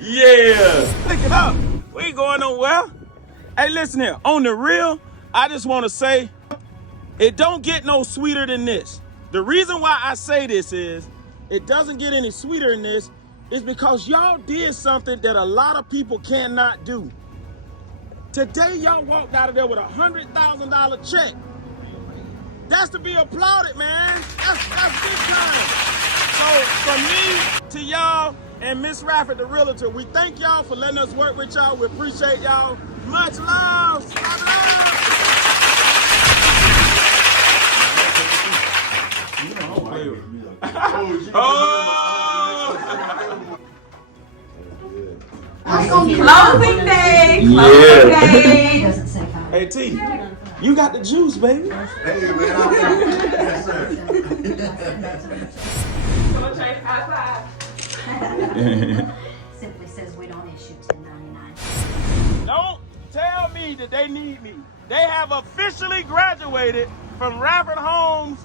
Yeah. Pick it up. We ain't going nowhere. Hey, listen here. On the real, I just want to say, it don't get no sweeter than this. The reason why I say this is, it doesn't get any sweeter than this, is because y'all did something that a lot of people cannot do. Today, y'all walked out of there with a $100,000 check. That's to be applauded, man. That's big time. So from me to y'all and Miss Radford the Realtor, we thank y'all for letting us work with y'all. We appreciate y'all. Much love. Closing day. Yeah. Day. Hey T, you got the juice, baby. Hey man, yes sir. Simply says we don't issue 1099. Don't tell me that they need me. They have officially graduated from RadfordHomes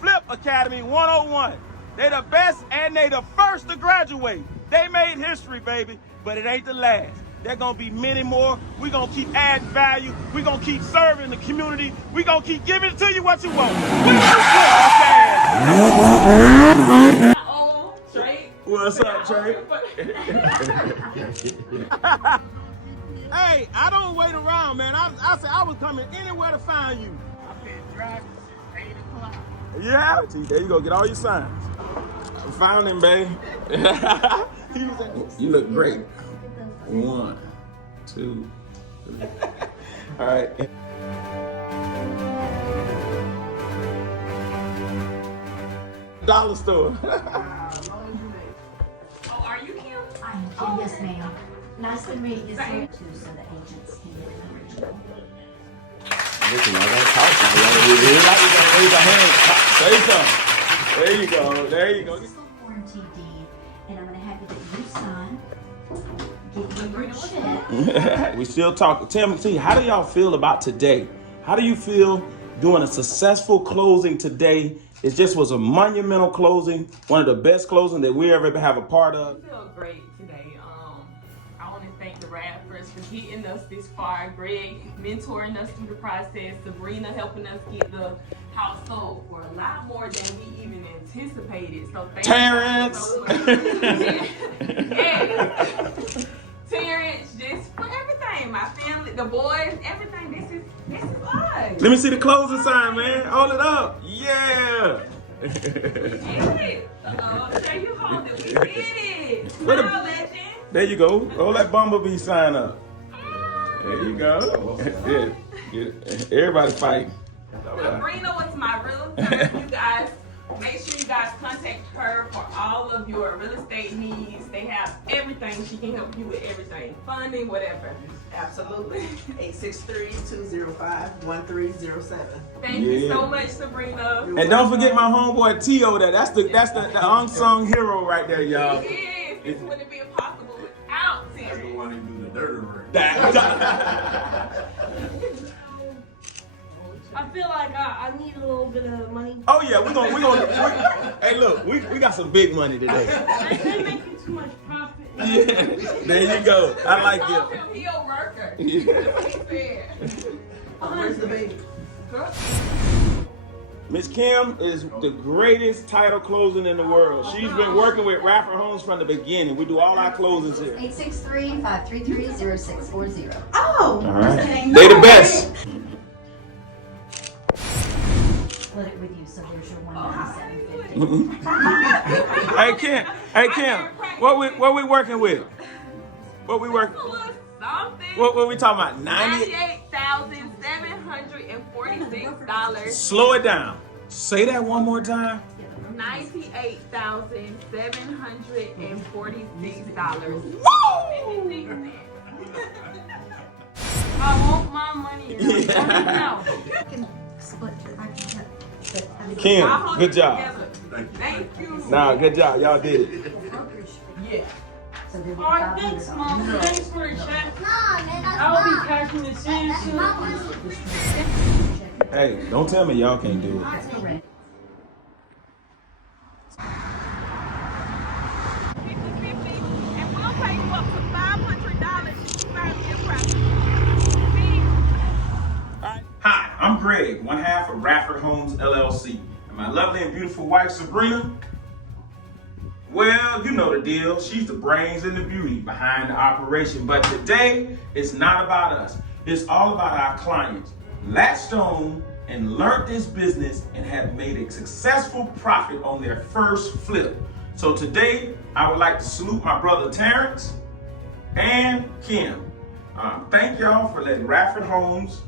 Flip Academy 101. They the best and they the first to graduate. They made history, baby, but it ain't the last. There gonna be many more. We gonna keep adding value. We gonna keep serving the community. We gonna keep giving it to you what you want. What's up, Trey? Hey, I don't wait around, man. I said I was coming anywhere to find you. I've been driving since 8 o'clock. Yeah, there you go. Get all your signs. I found him, babe. You look great. 1, 2, 3. All right. Dollar store. Oh, are you Kim? I am Kim, yes ma'am. Nice to meet you, sir. Too, so the agents can get an original. Listen, I gotta talk now. You gotta raise a hand. Say something. There you go. There you go. This is the warranty deed, and I'm gonna have you that you sign. Give you your check. We still talking. Tell me, how do y'all feel about today? How do you feel doing a successful closing today? It just was a monumental closing, one of the best closings that we ever have a part of. I feel great today. I want to thank the Radfords for getting us this far. Greg mentoring us through the process. Sabrina helping us get the house sold for a lot more than we even anticipated. So thank Terrence. you so much. Yes. Terrence, just for everything. My family, the boys, everything. This is us. Let me see the closing sign, man. Hold it up. Yeah. We did it. There you hold it. We did it. What a- Smile, legend. There you go. Hold that Bumblebee sign up. There you go. Yeah. Everybody fighting. Sabrina was my realtor. You guys, make sure you guys contact her for all of your real estate needs. They have everything. She can help you with everything. Funding, whatever. Absolutely. 863-205-1307. Thank you so much, Sabrina. And don't forget my homeboy T.O. That's the unsung hero right there, y'all. It is. This wouldn't be possible without That's the Terrence. one who do the dirty work. I feel like I need a little bit of money. Oh yeah, we gonna. Hey, look, we got some big money today. I ain't making too much profit. Yeah, there you go. I like told it. him he a worker. Yeah. That's what he said. Where's the baby? Miss Kim is the greatest title closing in the world. She's been working with RadfordHomes from the beginning. We do all our closings here. 863-533-0640. Oh! All right. They the best. Split it with you, so there's your $197.50. Hey Kim, what we working with? What we working? What we talking about? 98,746. Slow it down. Say that one more time. $98,746. Woo! I want my money. Yeah. Split it. I can cut. Kim, good job. Thank you. Nah, good job. Y'all did it. Yeah. So then All right, thanks, Mom. Thanks for the check. I will be cashing this in soon. Hey, don't tell me y'all can't do it. Correct. Greg, one half of Radford Homes, LLC. And my lovely and beautiful wife, Sabrina, well, you know the deal. She's the brains and the beauty behind the operation. But today, it's not about us. It's all about our clients. Latched on and learned this business and have made a successful profit on their first flip. So today, I would like to salute my brother Terrence and Kim. Thank y'all for letting Radford Homes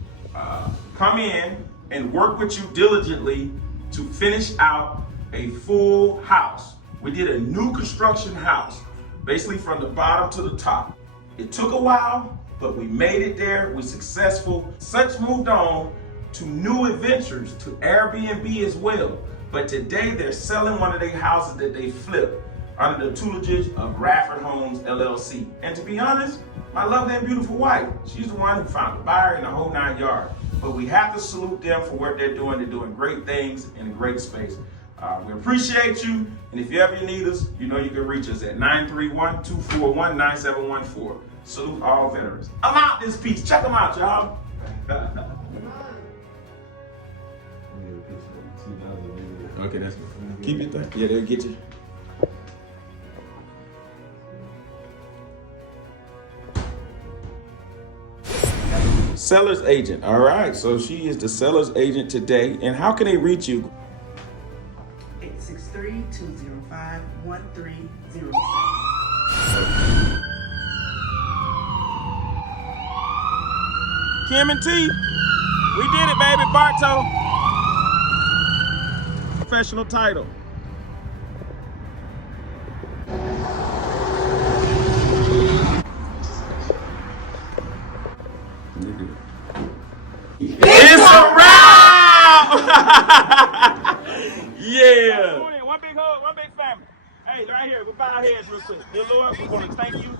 come in and work with you diligently to finish out a full house. We did a new construction house, basically from the bottom to the top. It took a while, but we made it there. We're successful. Such moved on to new adventures, to Airbnb as well. But today they're selling one of their houses that they flipped under the tutelage of Radford Homes LLC. And to be honest, my lovely and beautiful wife, she's the one who found the buyer in the whole 9 yards. But we have to salute them for what they're doing. They're doing great things in a great space. We appreciate you, and if you ever need us, you know you can reach us at 931-241-9714. Salute all veterans. I'm out this piece. Check them out, y'all. Okay, that's good. Keep it there. Yeah, they'll get you. Seller's agent. All right, so she is the seller's agent today. And how can they reach you? 863-205-1306. Kim and T, we did it, baby. Bartow. Professional title. It's a wrap! Yeah. One big hug, one big family. Hey, right here, we'll bow our heads real quick. Dear Lord, we want to thank you